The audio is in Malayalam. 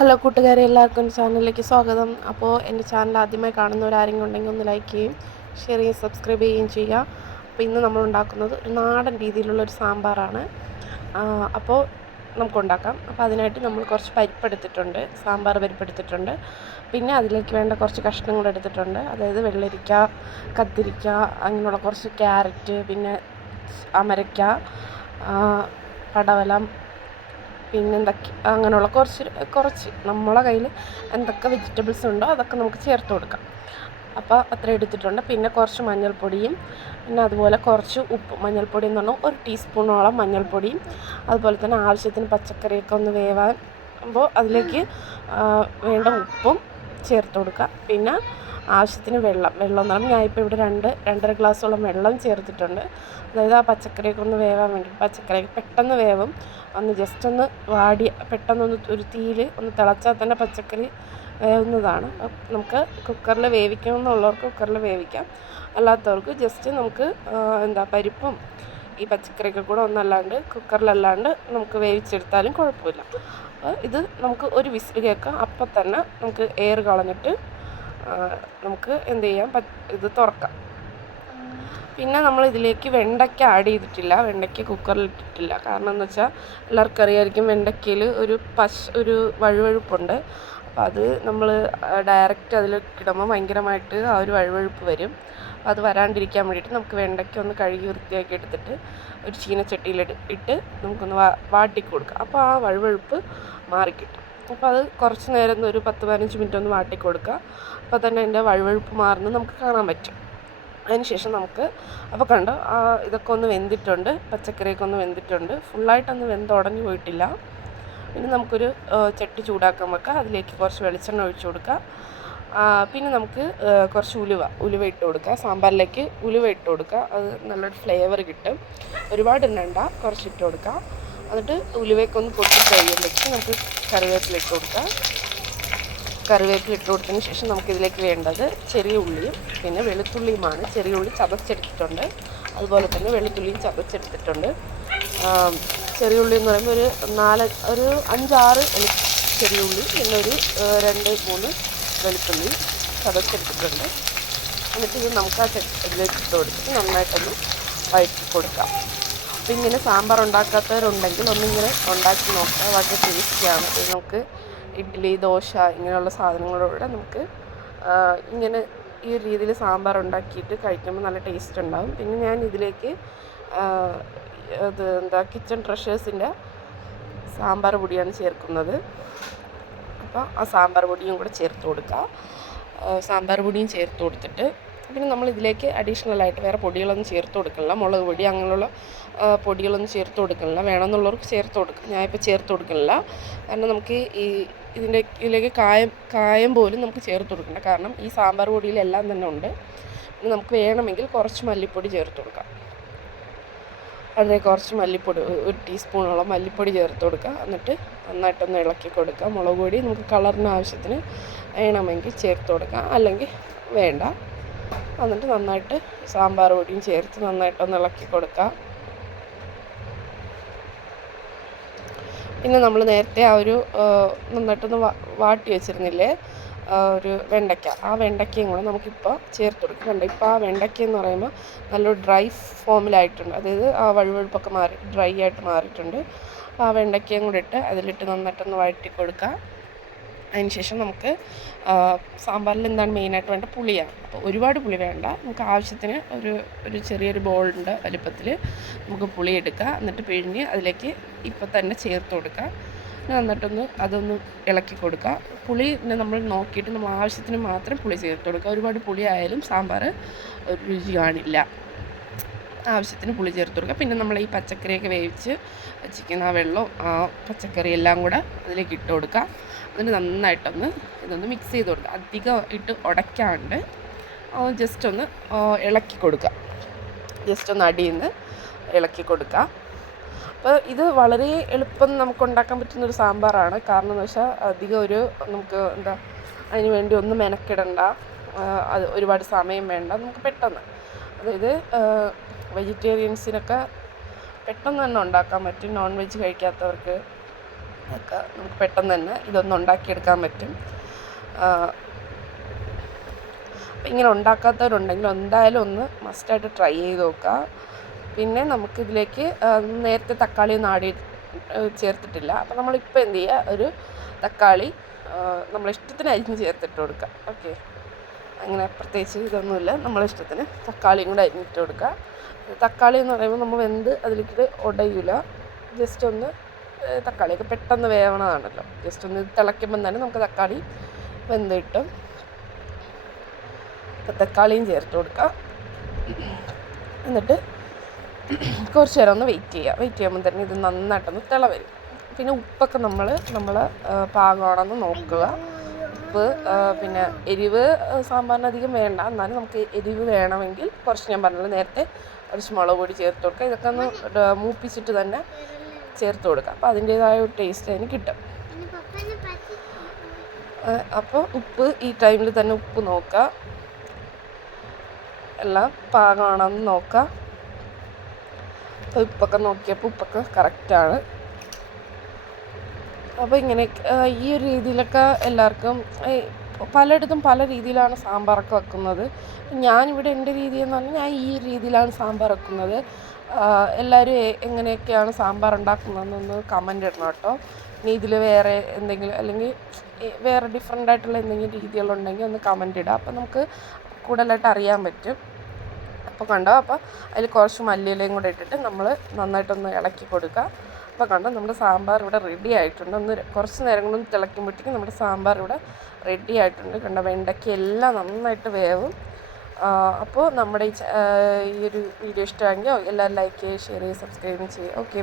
ഹലോ കൂട്ടുകാരെ, എല്ലാവർക്കും ചാനലിലേക്ക് സ്വാഗതം. അപ്പോൾ എൻ്റെ ചാനൽ ആദ്യമായി കാണുന്നവരാരെങ്കിലും ഉണ്ടെങ്കിൽ ഒന്ന് ലൈക്ക് ചെയ്യും, ഷെയർ ചെയ്യും, സബ്സ്ക്രൈബ് ചെയ്യുകയും ചെയ്യുക. അപ്പോൾ ഇന്ന് നമ്മൾ ഉണ്ടാക്കുന്നത് ഒരു നാടൻ രീതിയിലുള്ളൊരു സാമ്പാറാണ്. അപ്പോൾ നമുക്കുണ്ടാക്കാം. അപ്പോൾ അതിനായിട്ട് നമ്മൾ കുറച്ച് പരിപ്പെടുത്തിട്ടുണ്ട്, സാമ്പാർ പരിപ്പെടുത്തിട്ടുണ്ട്. പിന്നെ അതിലേക്ക് വേണ്ട കുറച്ച് കഷ്ണങ്ങൾ എടുത്തിട്ടുണ്ട്. അതായത് വെള്ളരിക്ക, കത്തിരിക്ക, അങ്ങനെയുള്ള കുറച്ച് ക്യാരറ്റ്, പിന്നെ അമരയ്ക്ക, പടവലം, പിന്നെ എന്തൊക്കെ അങ്ങനെയുള്ള കുറച്ച് നമ്മളെ കയ്യിൽ എന്തൊക്കെ വെജിറ്റബിൾസ് ഉണ്ടോ അതൊക്കെ നമുക്ക് ചേർത്ത് കൊടുക്കാം. അപ്പോൾ അത്ര എടുത്തിട്ടുണ്ട്. പിന്നെ കുറച്ച് മഞ്ഞൾപ്പൊടിയും, പിന്നെ അതുപോലെ കുറച്ച് ഉപ്പ്. മഞ്ഞൾപ്പൊടി എന്ന് പറഞ്ഞാൽ 1 ടീസ്പൂണോളം മഞ്ഞൾപ്പൊടിയും, അതുപോലെ തന്നെ ആവശ്യത്തിന് പച്ചക്കറിയൊക്കെ ഒന്ന് വേവാകുമ്പോൾ അതിലേക്ക് വേണ്ട ഉപ്പും ചേർത്ത് കൊടുക്കുക. പിന്നെ ആവശ്യത്തിന് വെള്ളം എന്ന് പറയുമ്പോൾ ഞാനിപ്പോൾ ഇവിടെ 2-2.5 ഗ്ലാസ്സോളം വെള്ളം ചേർത്തിട്ടുണ്ട്. അതായത് ആ പച്ചക്കറിയൊക്കെ ഒന്ന് വേവാൻ വേണ്ടി. പച്ചക്കറി പെട്ടെന്ന് വേവും, ജസ്റ്റ് ഒന്ന് പെട്ടെന്നൊന്ന് ഒരു തീയിൽ ഒന്ന് തിളച്ചാൽ തന്നെ പച്ചക്കറി വേവുന്നതാണ്. നമുക്ക് കുക്കറിൽ വേവിക്കണമെന്നുള്ളവർക്ക് കുക്കറിൽ വേവിക്കാം. അല്ലാത്തവർക്ക് ജസ്റ്റ് നമുക്ക് പരിപ്പും ഈ പച്ചക്കറിയൊക്കെ കൂടെ ഒന്നല്ലാണ്ട് കുക്കറിലല്ലാണ്ട് നമുക്ക് വേവിച്ചെടുത്താലും കുഴപ്പമില്ല. ഇത് നമുക്ക് ഒരു വിസിൽ കേൾക്കാം. അപ്പം തന്നെ നമുക്ക് എയർ കളഞ്ഞിട്ട് നമുക്ക് എന്ത് ചെയ്യാം, ഇത് തുറക്കാം. പിന്നെ നമ്മൾ ഇതിലേക്ക് വെണ്ടയ്ക്ക ആഡ് ചെയ്തിട്ടില്ല, വെണ്ടയ്ക്ക കുക്കറിൽ ഇട്ടിട്ടില്ല. കാരണം എന്ന് വെച്ചാൽ എല്ലാവർക്കും അറിയാമായിരിക്കും വെണ്ടയ്ക്കയിൽ ഒരു വഴുവഴുപ്പുണ്ട്. അപ്പോൾ അത് നമ്മൾ ഡയറക്റ്റ് അതിലേക്ക് ഇടുമ്പോൾ ഭയങ്കരമായിട്ട് ആ ഒരു വഴുവഴുപ്പ് വരും. അപ്പോൾ അത് വരാണ്ടിരിക്കാൻ വേണ്ടിയിട്ട് നമുക്ക് വെണ്ടയ്ക്ക ഒന്ന് കഴുകി വൃത്തിയാക്കി എടുത്തിട്ട് ഒരു ചീനച്ചട്ടിയിൽ ഇട്ട് നമുക്കൊന്ന് വാട്ടി കൊടുക്കാം. അപ്പോൾ ആ വഴുവഴുപ്പ് മാറിക്കിട്ടും. അപ്പോൾ അത് കുറച്ച് നേരം ഒരു 10-15 മിനിറ്റ് ഒന്ന് വാട്ടി കൊടുക്കുക. അപ്പോൾ തന്നെ അതിൻ്റെ വഴുവഴുപ്പ് മാറുന്നത് നമുക്ക് കാണാൻ പറ്റും. അതിനുശേഷം നമുക്ക് അപ്പോൾ കണ്ടോ ഇതൊക്കെ ഒന്ന് വെന്തിട്ടുണ്ട്, പച്ചക്കറിയൊക്കെ ഒന്ന് വെന്തിട്ടുണ്ട്, ഫുള്ളായിട്ടൊന്ന് ഉടഞ്ഞു പോയിട്ടില്ല. പിന്നെ നമുക്കൊരു ചട്ടി ചൂടാക്കാൻ വെക്കുക. അതിലേക്ക് കുറച്ച് വെളിച്ചെണ്ണ ഒഴിച്ചു കൊടുക്കുക. പിന്നെ നമുക്ക് കുറച്ച് ഉലുവ ഇട്ട് കൊടുക്കുക. സാമ്പാറിലേക്ക് ഉലുവ ഇട്ട് കൊടുക്കുക. അത് നല്ലൊരു ഫ്ലേവർ കിട്ടും. ഒരുപാട് എണ്ണ കുറച്ച് ഇട്ട് കൊടുക്കുക. എന്നിട്ട് ഉലുവയൊക്കെ ഒന്ന് പൊട്ടി കഴിയുമ്പോഴേക്ക് നമുക്ക് കറിവേപ്പില ഇട്ട് കൊടുക്കുക. കറിവേപ്പില ഇട്ട് കൊടുത്തതിന് ശേഷം നമുക്കിതിലേക്ക് വേണ്ടത് ചെറിയ ഉള്ളിയും പിന്നെ വെളുത്തുള്ളിയുമാണ്. ചെറിയ ഉള്ളി ചതച്ചെടുത്തിട്ടുണ്ട്, അതുപോലെ തന്നെ വെളുത്തുള്ളിയും ചതച്ചെടുത്തിട്ടുണ്ട്. ചെറിയ ഉള്ളി എന്ന് പറയുമ്പോൾ ഒരു 5-6 ചെറിയ ഉള്ളി, പിന്നെ ഒരു 2-3 വെളുത്തുള്ളി ചതച്ചെടുത്തിട്ടുണ്ട്. എന്നിട്ട് ഇത് നമുക്ക് ഇതിലേക്ക് ഇട്ട് കൊടുത്തിട്ട് നന്നായിട്ടൊന്ന് വഴറ്റി കൊടുക്കാം. അപ്പോൾ ഇങ്ങനെ സാമ്പാർ ഉണ്ടാക്കാത്തവരുണ്ടെങ്കിൽ ഒന്നിങ്ങനെ ഉണ്ടാക്കി നോക്കുക. വളരെ ടേസ്റ്റിയാണ്. ഇത് നമുക്ക് ഇഡ്ഡലി, ദോശ ഇങ്ങനെയുള്ള സാധനങ്ങളോടെ നമുക്ക് ഇങ്ങനെ ഈ ഒരു രീതിയിൽ സാമ്പാർ ഉണ്ടാക്കിയിട്ട് കഴിക്കുമ്പോൾ നല്ല ടേസ്റ്റ് ഉണ്ടാകും. പിന്നെ ഞാൻ ഇതിലേക്ക് കിച്ചൺ ട്രഷേഴ്സിൻ്റെ സാമ്പാർ പൊടിയാണ് ചേർക്കുന്നത്. അപ്പോൾ ആ സാമ്പാർ പൊടിയും കൂടെ ചേർത്ത് കൊടുക്കുക. സാമ്പാർ പൊടിയും ചേർത്ത് കൊടുത്തിട്ട് പിന്നെ നമ്മൾ ഇതിലേക്ക് അഡീഷണലായിട്ട് വേറെ പൊടികളൊന്നും ചേർത്ത് കൊടുക്കണില്ല. മുളക് പൊടി അങ്ങനെയുള്ള പൊടികളൊന്നും ചേർത്ത് കൊടുക്കണില്ല. വേണമെന്നുള്ളവർക്ക് ചേർത്ത് കൊടുക്കുക. ഞാനിപ്പോൾ ചേർത്ത് കൊടുക്കണില്ല. കാരണം നമുക്ക് ഇതിലേക്ക് കായം പോലും നമുക്ക് ചേർത്ത് കൊടുക്കണ്ട. കാരണം ഈ സാമ്പാർ പൊടിയിലെല്ലാം തന്നെ ഉണ്ട്. പിന്നെ നമുക്ക് വേണമെങ്കിൽ കുറച്ച് മല്ലിപ്പൊടി ചേർത്ത് കൊടുക്കാം. അതിലേക്ക് കുറച്ച് മല്ലിപ്പൊടി, 1 ടീസ്പൂണോളം മല്ലിപ്പൊടി ചേർത്ത് കൊടുക്കുക. എന്നിട്ട് നന്നായിട്ടൊന്ന് ഇളക്കി കൊടുക്കുക. മുളക് പൊടി നമുക്ക് കളറിന് ആവശ്യത്തിന് വേണമെങ്കിൽ ചേർത്ത് കൊടുക്കാം, അല്ലെങ്കിൽ വേണ്ട. എന്നിട്ട് നന്നായിട്ട് സാമ്പാർ പൊടിയും ചേർത്ത് നന്നായിട്ടൊന്ന് ഇളക്കി കൊടുക്കുക. പിന്നെ നമ്മൾ നേരത്തെ നന്നായിട്ടൊന്ന് വാട്ടി വെച്ചിരുന്നില്ലേ ഒരു വെണ്ടയ്ക്ക, ആ വെണ്ടയ്ക്കയും കൂടെ നമുക്കിപ്പോൾ ചേർത്ത് കൊടുക്കുന്നുണ്ട്. ഇപ്പോൾ ആ വെണ്ടയ്ക്ക എന്ന് പറയുമ്പോൾ നല്ലൊരു ഡ്രൈ ഫോമിലായിട്ടുണ്ട്. അതായത് ആ വഴുവഴുപ്പൊക്കെ ഡ്രൈ ആയിട്ട് മാറിയിട്ടുണ്ട്. അപ്പോൾ ആ വെണ്ടയ്ക്കയും കൂടെ ഇട്ട് അതിലിട്ട് നന്നായിട്ടൊന്ന് വഴറ്റി കൊടുക്കുക. അതിനുശേഷം നമുക്ക് സാമ്പാറിൽ എന്താണ് മെയിനായിട്ട് വേണ്ട പുളിയാണ്. അപ്പോൾ ഒരുപാട് പുളി വേണ്ട, നമുക്ക് ആവശ്യത്തിന് ഒരു ചെറിയൊരു ബോളിൻ്റെ വലുപ്പത്തിൽ നമുക്ക് പുളി എടുക്കുക. എന്നിട്ട് പിഴിഞ്ഞ് അതിലേക്ക് ഇപ്പം തന്നെ ചേർത്ത് കൊടുക്കുക. എന്നിട്ടൊന്ന് അതൊന്ന് ഇളക്കി കൊടുക്കുക. പുളി നമ്മൾ നോക്കിയിട്ട് നമ്മൾ ആവശ്യത്തിന് മാത്രം പുളി ചേർത്ത് കൊടുക്കുക. ഒരുപാട് പുളി ആയാലും സാമ്പാർ രുചി കാണില്ല. ആവശ്യത്തിന് പുളി ചേർത്ത് കൊടുക്കുക. പിന്നെ നമ്മൾ ഈ പച്ചക്കറിയൊക്കെ വേവിച്ച് വെച്ചിരിക്കുന്ന ആ വെള്ളവും ആ പച്ചക്കറി എല്ലാം കൂടെ അതിലേക്ക് ഇട്ട് കൊടുക്കുക. അതിന് നന്നായിട്ടൊന്ന് ഇതൊന്ന് മിക്സ് ചെയ്ത് കൊടുക്കുക. അധികം ഇട്ട് ഉടയ്ക്കാണ്ട് ജസ്റ്റ് ഒന്ന് ഇളക്കി കൊടുക്കുക. ജസ്റ്റ് ഒന്ന് അടിയിൽ നിന്ന് ഇളക്കി കൊടുക്കുക. അപ്പോൾ ഇത് വളരെ എളുപ്പം നമുക്ക് ഉണ്ടാക്കാൻ പറ്റുന്നൊരു സാമ്പാറാണ്. കാരണം എന്ന് വെച്ചാൽ അധികം നമുക്ക് അതിന് വേണ്ടി ഒന്നും മെനക്കിടണ്ട, അത് ഒരുപാട് സമയം വേണ്ട. നമുക്ക് പെട്ടെന്ന്, അതായത് വെജിറ്റേറിയൻസിനൊക്കെ പെട്ടെന്ന് തന്നെ ഉണ്ടാക്കാൻ പറ്റും. നോൺ വെജ് കഴിക്കാത്തവർക്ക് ഒക്കെ നമുക്ക് പെട്ടെന്ന് തന്നെ ഇതൊന്നും ഉണ്ടാക്കിയെടുക്കാൻ പറ്റും. ഇങ്ങനെ ഉണ്ടാക്കാത്തവരുണ്ടെങ്കിൽ എന്തായാലും ഒന്ന് മസ്റ്റായിട്ട് ട്രൈ ചെയ്ത് നോക്കുക. പിന്നെ നമുക്കിതിലേക്ക് നേരത്തെ തക്കാളി ഒന്നും ചേർത്തിട്ടില്ല. അപ്പോൾ നമ്മളിപ്പോൾ എന്ത് ചെയ്യുക, ഒരു തക്കാളി നമ്മളിഷ്ടത്തിന് അരിഞ്ഞ് ചേർത്തിട്ട് കൊടുക്കുക. ഓക്കെ, അങ്ങനെ പ്രത്യേകിച്ച് ഇതൊന്നുമില്ല, നമ്മളിഷ്ടത്തിന് തക്കാളിയും കൂടെ അരിഞ്ഞിട്ട് കൊടുക്കുക. തക്കാളി എന്ന് പറയുമ്പോൾ നമ്മൾ വെന്ത് അതിലേക്ക് ഉടയില്ല, ജസ്റ്റ് ഒന്ന് തക്കാളിയൊക്കെ പെട്ടെന്ന് വേവണതാണല്ലോ, ജസ്റ്റ് ഒന്ന് തിളയ്ക്കുമ്പം തന്നെ നമുക്ക് തക്കാളി വെന്ത് കിട്ടും. തക്കാളിയും ചേർത്ത് കൊടുക്കുക. എന്നിട്ട് കുറച്ച് നേരം ഒന്ന് വെയിറ്റ് ചെയ്യുമ്പോൾ തന്നെ ഇത് നന്നായിട്ടൊന്ന് തിള വരും. പിന്നെ ഉപ്പൊക്കെ നമ്മൾ പാകമാണെന്ന് നോക്കുക. ഉപ്പ് പിന്നെ എരിവ് സാമ്പാറിന് അധികം വേണ്ട, എന്നാലും നമുക്ക് എരിവ് വേണമെങ്കിൽ കുറച്ച്, ഞാൻ പറഞ്ഞല്ലോ നേരത്തെ, കുറച്ച് മുളക് പൊടി ചേർത്ത് കൊടുക്കുക. ഇതൊക്കെ ഒന്ന് മൂപ്പിച്ചിട്ട് തന്നെ ചേർത്ത് കൊടുക്കുക. അപ്പോൾ അതിൻ്റേതായ ഒരു ടേസ്റ്റ് അതിന് കിട്ടും. അപ്പോൾ ഉപ്പ് ഈ ടൈമിൽ തന്നെ ഉപ്പ് നോക്കുക, എല്ലാം പാകമാണെന്ന് നോക്കുക. അപ്പോൾ ഉപ്പൊക്കെ നോക്കിയപ്പോൾ ഉപ്പൊക്കെ കറക്റ്റാണ്. അപ്പോൾ ഇങ്ങനെ ഈ ഒരു രീതിയിലൊക്കെ എല്ലാവർക്കും പലയിടത്തും പല രീതിയിലാണ് സാമ്പാറൊക്കെ വെക്കുന്നത്. ഞാനിവിടെ എൻ്റെ രീതി എന്ന് പറഞ്ഞാൽ ഞാൻ ഈ രീതിയിലാണ് സാമ്പാർ വെക്കുന്നത്. എല്ലാവരും എങ്ങനെയൊക്കെയാണ് സാമ്പാർ ഉണ്ടാക്കുന്നതെന്നൊന്ന് കമൻ്റ് ഇടണം കേട്ടോ. ഇനി ഇതിൽ വേറെ എന്തെങ്കിലും അല്ലെങ്കിൽ വേറെ ഡിഫറെൻ്റ് ആയിട്ടുള്ള എന്തെങ്കിലും രീതികളുണ്ടെങ്കിൽ ഒന്ന് കമൻ്റ് ഇടുക. അപ്പോൾ നമുക്ക് കൂടുതലായിട്ട് അറിയാൻ പറ്റും. അപ്പോൾ കണ്ടോ, അപ്പോൾ അതിൽ കുറച്ച് മല്ലിയിലയും കൂടെ ഇട്ടിട്ട് നമ്മൾ നന്നായിട്ടൊന്ന് ഇളക്കി കൊടുക്കുക. അപ്പോൾ കണ്ടോ, നമ്മുടെ സാമ്പാർ ഇവിടെ റെഡി ആയിട്ടുണ്ട്. കുറച്ച് നേരം കൊണ്ടൊന്ന് തിളയ്ക്കുമ്പോഴത്തേക്കും നമ്മുടെ സാമ്പാർ ഇവിടെ റെഡി ആയിട്ടുണ്ട്. കണ്ടോ, വെണ്ടയ്ക്ക എല്ലാം നന്നായിട്ട് വേവും. അപ്പോൾ നമ്മുടെ ഈ ഒരു വീഡിയോ ഇഷ്ടമായെങ്കിൽ എല്ലാവരും ലൈക്ക് ചെയ്യുക, ഷെയർ ചെയ്യുക, സബ്സ്ക്രൈബ് ചെയ്യുക. ഓക്കെ.